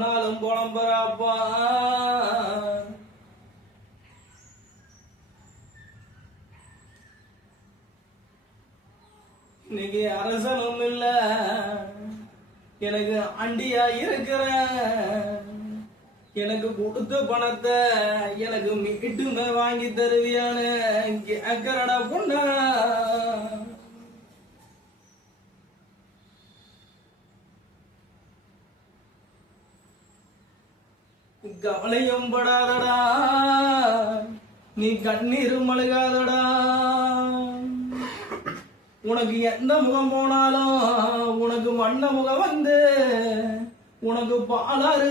நாளும் புலம்புறாப்பா. இன்னைக்கு அரசனும் இல்ல, எனக்கு அண்டியா இருக்கிற, எனக்கு கொடுத்த பணத்தை எனக்கு மீட்டுமே வாங்கி தருவியான்னு கேக்கறடா பொண்ணா. கவலையும் படாதடா, நீ கண்ணீர் மழுகாதடா. உனக்கு எந்த முகம் போனாலும் உனக்கு வண்ண முகம் வந்து உனக்கு பாலாறு